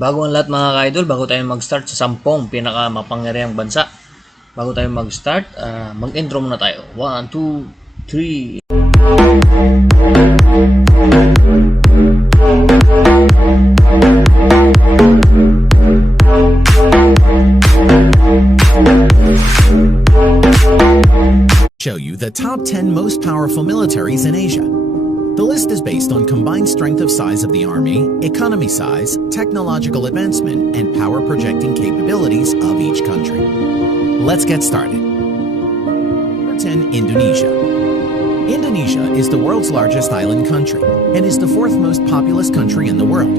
Bago ang lahat mga ka-idol, bago tayo mag-start sa 10 pinakamapangyarihang bansa, bago tayo mag-start, mag-intro muna tayo. 1, 2, 3. Show you the top 10 most powerful militaries in Asia. The list is based on combined strength of size of the army, economy size, technological advancement, and power projecting capabilities of each country. Let's get started. Number 10. Indonesia. Indonesia is the world's largest island country and is the fourth most populous country in the world.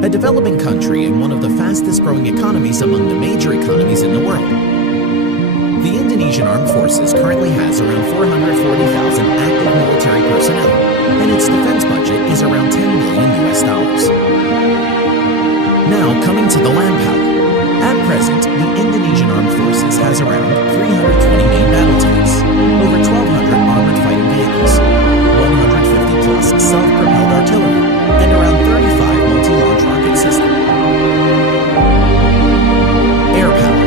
A developing country and one of the fastest growing economies among the major economies in the world. The Indonesian Armed Forces currently has around 440,000 active military personnel, and its defense budget is around $10 million. Now, coming to the land power. At present, the Indonesian Armed Forces has around 320 main battle tanks, over 1,200 armored fighting vehicles, 150 plus self-propelled artillery, and around 35 multi-launch rocket systems. Air power.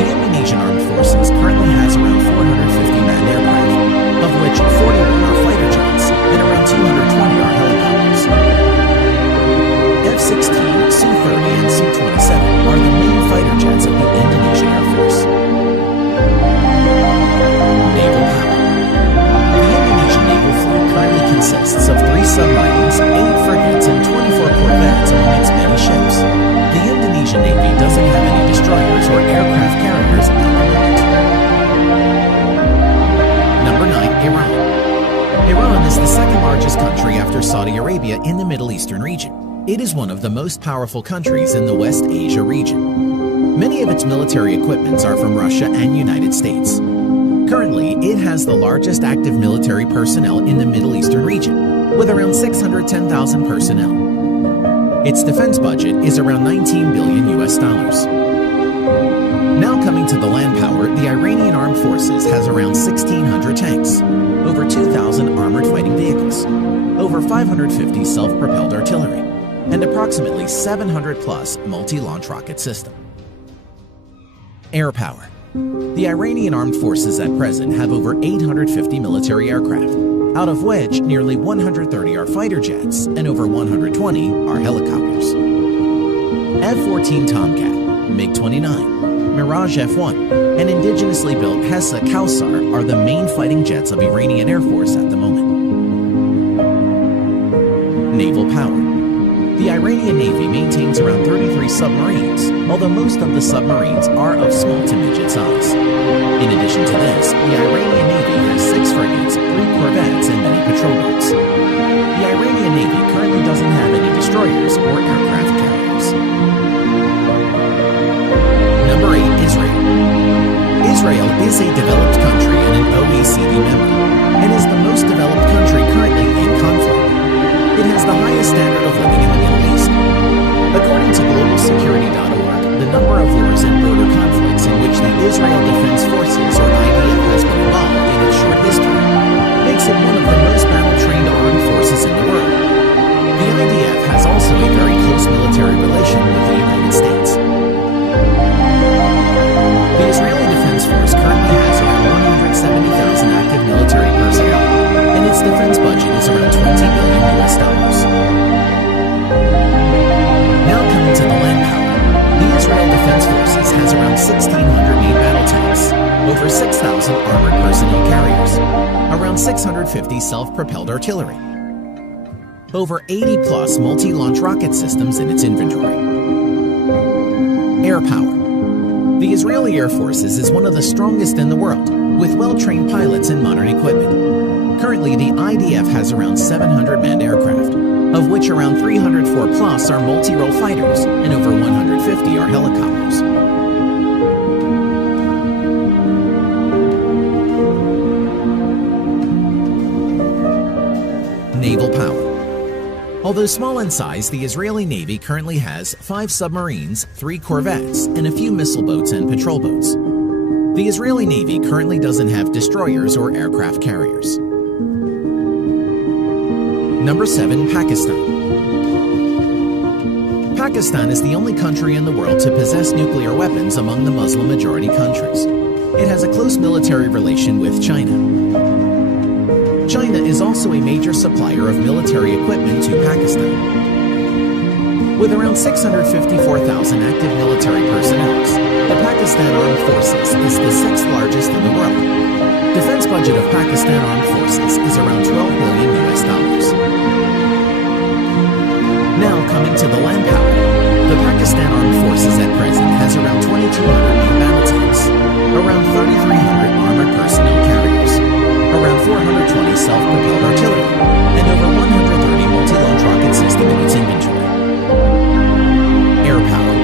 The Indonesian Armed Forces currently has around 450 manned aircraft, of which 41 are fighter jets and around 220 are helicopters. F-16, Su-30, and Su-27 are the main fighter jets of the Indonesian Air Force. Naval power. The Indonesian naval fleet currently consists of 3 submarines, 8 frigates, and 24 corvettes among its many ships. The Indonesian Navy doesn't have any destroyers or aircraft carriers at the moment. Number 9. Iran. Iran is the second largest country after Saudi Arabia in the Middle Eastern region. It is one of the most powerful countries in the West Asia region. Many of its military equipments are from Russia and United States. Currently, it has the largest active military personnel in the Middle Eastern region, with around 610,000 personnel. Its defense budget is around $19 billion. Now coming to the land power, the Iranian Armed Forces has around 1,600 tanks, over 2,000 armored fighting vehicles, over 550 self-propelled artillery, and approximately 700 plus multi-launch rocket system. Air power. The Iranian Armed Forces at present have over 850 military aircraft, out of which nearly 130 are fighter jets and over 120 are helicopters. F-14 Tomcat, MiG-29, Mirage F-1, and indigenously built Hessa Kausar are the main fighting jets of Iranian Air Force at the moment. Naval power. The Iranian Navy maintains around 33 submarines, although most of the submarines are of small to midget size. In addition to this, the Iranian Navy has 6 frigates, 3 corvettes, and many patrol boats. The Iranian Navy currently doesn't have any destroyers or aircraft carriers. Number 8. Israel. Israel is a developed country and an OECD member, and is the most developed country currently in conflict. It has the highest standard of living in the Middle East. According to globalsecurity.All, the number of wars and border conflicts in which the Israel Defense Forces or IDF has been involved in its short history makes it one of the most battle-trained armed forces in the world. The IDF has also a very close military relation with the United States. The Israeli Defense Force currently has around 170,000 active military personnel, and its defense budget is around $20 billion. Now coming to the land power, the Israel Defense Forces has around 1,600 main battle tanks, over 6,000 armored personnel carriers, around 650 self-propelled artillery, over 80 plus multi-launch rocket systems in its inventory. Air power. The Israeli Air Forces is one of the strongest in the world, with well-trained pilots and modern equipment. Currently, the IDF has around 700 manned aircraft, of which around 304 plus are multi-role fighters and over 150 are helicopters. Naval power. Although small in size, the Israeli Navy currently has 5 submarines, 3 corvettes, and a few missile boats and patrol boats. The Israeli Navy currently doesn't have destroyers or aircraft carriers. Number 7. Pakistan. Pakistan is the only country in the world to possess nuclear weapons among the Muslim-majority countries. It has a close military relation with China. China is also a major supplier of military equipment to Pakistan. With around 654,000 active military personnel, the Pakistan Armed Forces is the sixth largest in the world. Defense budget of Pakistan Armed Forces is around $12 billion. Now coming to the land power. The Pakistan Armed Forces at present has around 2,200 main battle tanks, around 3,300 armored personnel carriers, around 420 self-propelled artillery, and over 130 multi-launch rocket system in its inventory. Air power.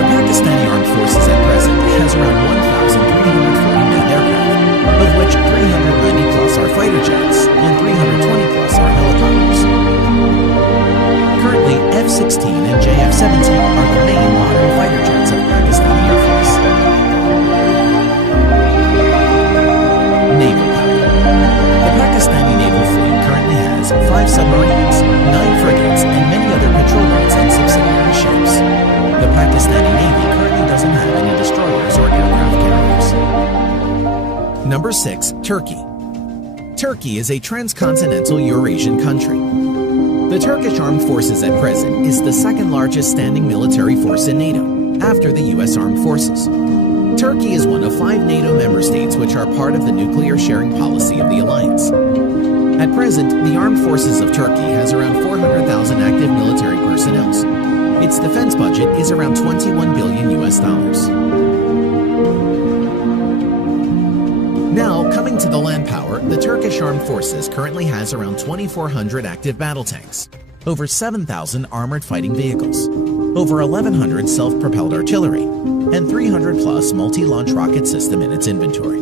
The Pakistani Armed Forces at present has around 1,340 manned aircraft, of which 390 plus are fighter jets and 320 plus are helicopters. Currently, F-16 and JF-17 are the main modern fighter jets of Pakistani Air Force. Naval power. The Pakistani naval fleet currently has 5 submarines, 9 frigates, and many other patrol boats and subsidiary ships. The Pakistani Navy currently doesn't have any destroyers or aircraft carriers. Number 6. Turkey. Turkey is a transcontinental Eurasian country. The Turkish Armed Forces at present is the second largest standing military force in NATO, after the U.S. Armed Forces. Turkey is one of 5 NATO member states which are part of the nuclear sharing policy of the alliance. At present, the Armed Forces of Turkey has around 400,000 active military personnel. Its defense budget is around $21 billion. Now, coming to the land power, the Turkish Armed Forces currently has around 2,400 active battle tanks, over 7,000 armored fighting vehicles, over 1,100 self-propelled artillery, and 300 plus multi-launch rocket system in its inventory.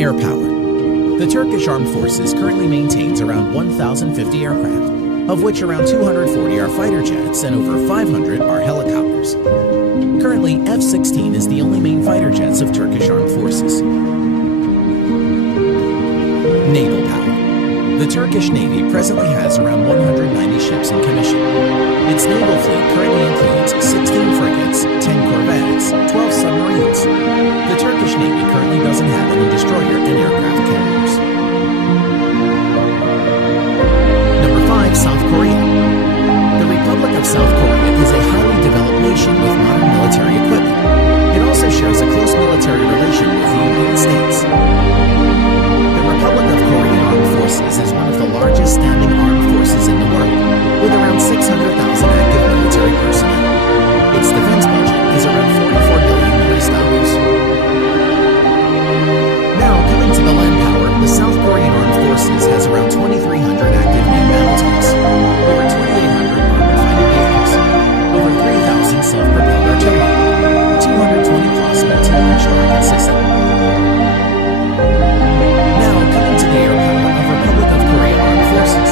Air power. The Turkish Armed Forces currently maintains around 1,050 aircraft, of which around 240 are fighter jets and over 500 are helicopters. Currently, F-16 is the only main fighter jets of Turkish Armed Forces. Naval power. The Turkish Navy presently has around 190 ships in commission. Its naval fleet currently includes 16 frigates, 10 corvettes, 12 submarines. The Turkish Navy currently doesn't have any destroyer and aircraft carriers. Number 5. South Korea. The Republic of South Korea is a highly developed nation with modern military equipment. It also shares a close military relation with the United States. The Republic of Korean Armed Forces is one of the largest standing armed forces in the world, with around 600,000 active military personnel. Its defense budget is around $44 billion. Now, coming to the land power, the South Korean Armed Forces has around 2,300 active main battle tanks, over 2,800 armored fighting vehicles, over 3,000 self-propelled artillery, 220 plus multi-launch rocket system. Now, coming to the air power of Republic of Korea Armed Forces.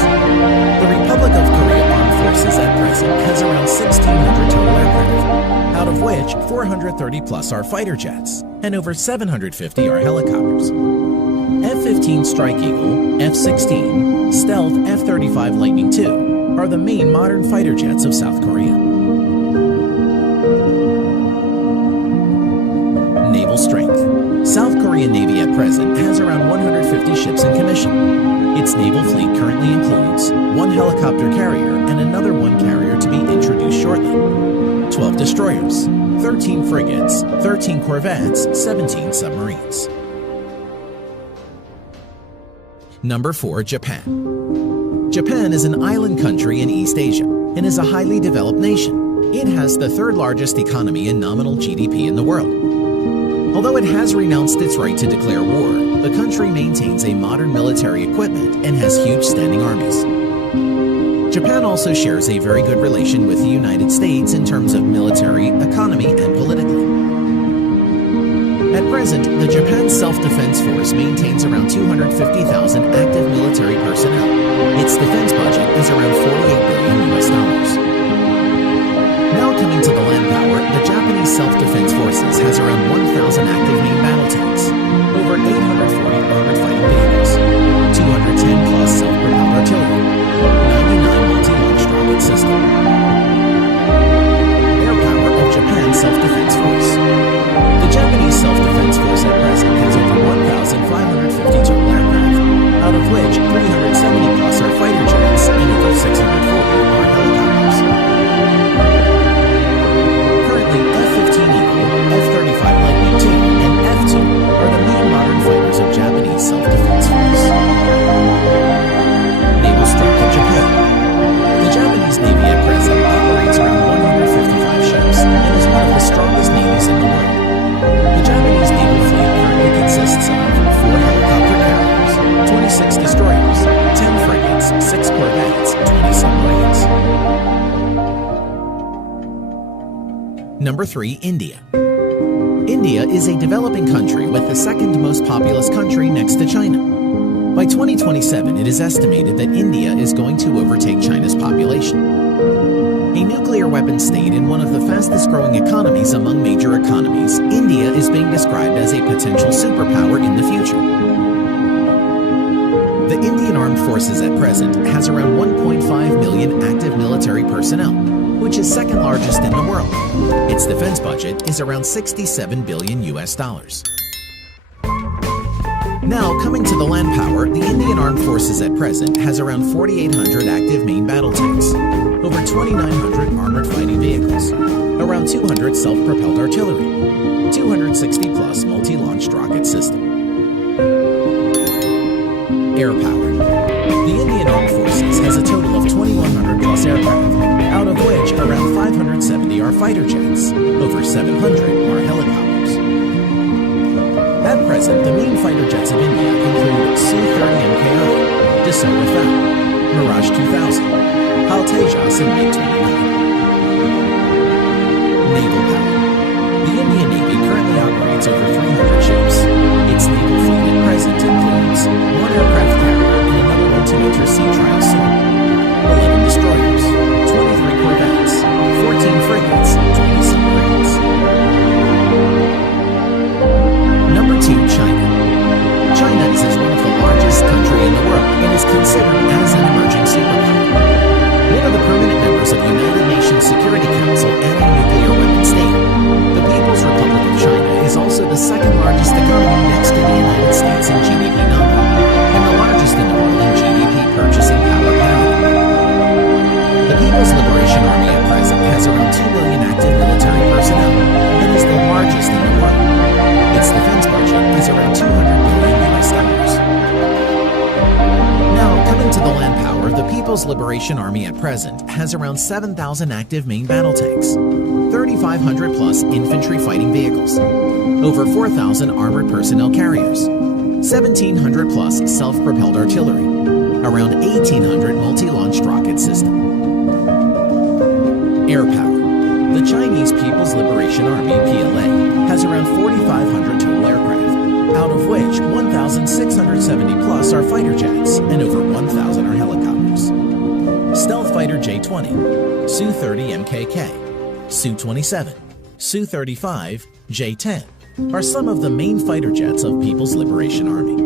The Republic of Korea Armed Forces at present has around 1,600 total aircraft, out of which 430 plus are fighter jets, and over 750 are helicopters. F-15 Strike Eagle, F-16, Stealth F-35 Lightning II are the main modern fighter jets of South Korea. Naval strength. South Korean Navy at present has around 150 ships in commission. Its naval fleet currently includes 1 helicopter carrier and another 1 carrier to be introduced shortly, 12 destroyers, 13 frigates, 13 corvettes, 17 submarines. Number 4. Japan. Japan is an island country in East Asia and is a highly developed nation. It has the 3rd largest economy in nominal GDP in the world. Although it has renounced its right to declare war, the country maintains a modern military equipment and has huge standing armies. Japan also shares a very good relation with the United States in terms of military, economy, and politically. At present, the Japan Self-Defense Force maintains around 250,000 active military personnel. Its defense budget is around $48 billion. Now coming to the land power, the Japanese Self-Defense Forces has around 1,000 active main battle tanks, over 840 armored fighting vehicles, 210 plus self-propelled artillery, 99 multi-launched rocket system. Number 3. India. India is a developing country with the second most populous country next to China. By 2027, it is estimated that India is going to overtake China's population. A nuclear weapons state and one of the fastest growing economies among major economies, India is being described as a potential superpower in the future. The Indian Armed Forces at present has around 1.5 million active military personnel, which is second largest in the world. Its defense budget is around $67 billion. Now, coming to the land power, the Indian Armed Forces at present has around 4,800 active main battle tanks, over 2,900 armored fighting vehicles, around 200 self-propelled artillery, 260-plus multi-launched rocket system. Air power. The Indian Armed Forces has a total of 2,100-plus aircraft, out of which around 570 are fighter jets, over 700 are helicopters. At present, the main fighter jets of India include Su-30 MKI, Dassault Rafale, Mirage 2000, HAL Tejas, and MiG-29. Naval power. The Indian Navy currently operates over 300 ships. Its naval fleet at present includes 1 aircraft carrier and another one to enter sea trial soon, 11 destroyers, 23 corvettes, 14 frigates, 20 submarines. Number 2. China. China is one of the largest country in the world and is considered as an emerging superpower. One of the permanent members of the United Nations Security Council and a nuclear weapons state, the People's Republic of China is also the second largest economy next to the United States in GDP number, and the largest in the world in GDP purchasing power parity. The People's Liberation Army at present has around 2 million active military personnel and is the largest in the world. Its defense budget is around $200 billion. Now, coming to the land power, the People's Liberation Army at present has around 7,000 active main battle tanks, 3,500 plus infantry fighting vehicles, over 4,000 armored personnel carriers, 1,700 plus self-propelled artillery, around 1,800 multi-launched rocket system. Air power. The Chinese People's Liberation Army, PLA, has around 4,500 total aircraft, out of which 1,670 plus are fighter jets and over 1,000 are helicopters. Stealth fighter J-20, Su-30 MKK, Su-27, Su-35, J-10 are some of the main fighter jets of People's Liberation Army.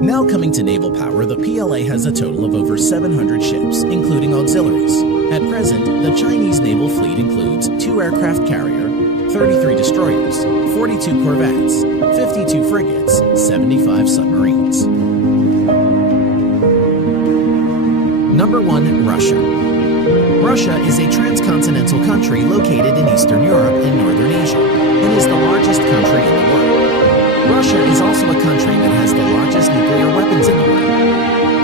Now coming to naval power, the PLA has a total of over 700 ships, including auxiliaries. At present, the Chinese naval fleet includes 2 aircraft carrier, 33 destroyers, 42 corvettes, 52 frigates, 75 submarines. Number 1. Russia. Russia is a transcontinental country located in Eastern Europe and Northern Asia, and is the largest country in the world. Russia is also a country that has the largest nuclear weapons in the world.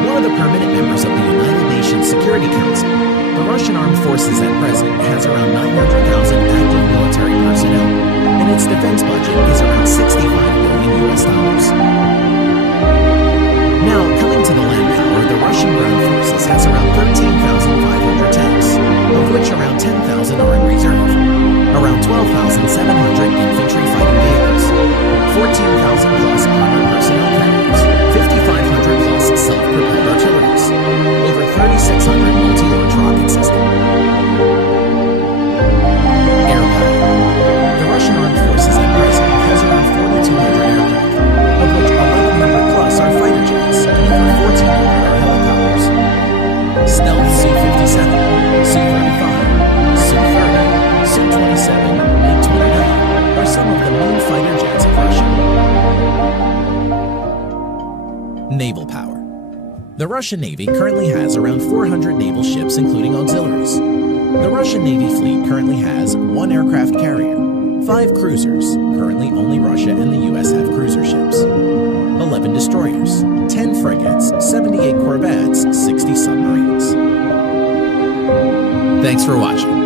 One of the permanent members of the United Nations Security Council, the Russian Armed Forces at present has around 900,000 active military personnel, and its defense budget is around $65 billion. Now, coming to the land power, the Russian Ground Forces has around 13,500 tanks, of which around 10,000 are in reserve, around 12,700 infantry fighting vehicles, 14,000 plus armored personnel carriers, 5,500 plus self-propelled artilleries, over 3,600 multi-launch rocket system. Air power. The Russian Armed Forces at present has around 4,200 aircraft, of which 1,100 plus are fighter jets and over 1,400 are helicopters. Stealth Su-57, Su-35, Su-30, Su-27, MiG-29 are some of the main fighter jets of Russia. Naval power. The Russian Navy currently has around 400 naval ships, including auxiliaries. The Russian Navy fleet currently has 1 aircraft carrier, 5 cruisers, currently only Russia and the US have cruiser ships, 11 destroyers, 10 frigates, 78 corvettes, 60 submarines. Thanks for watching.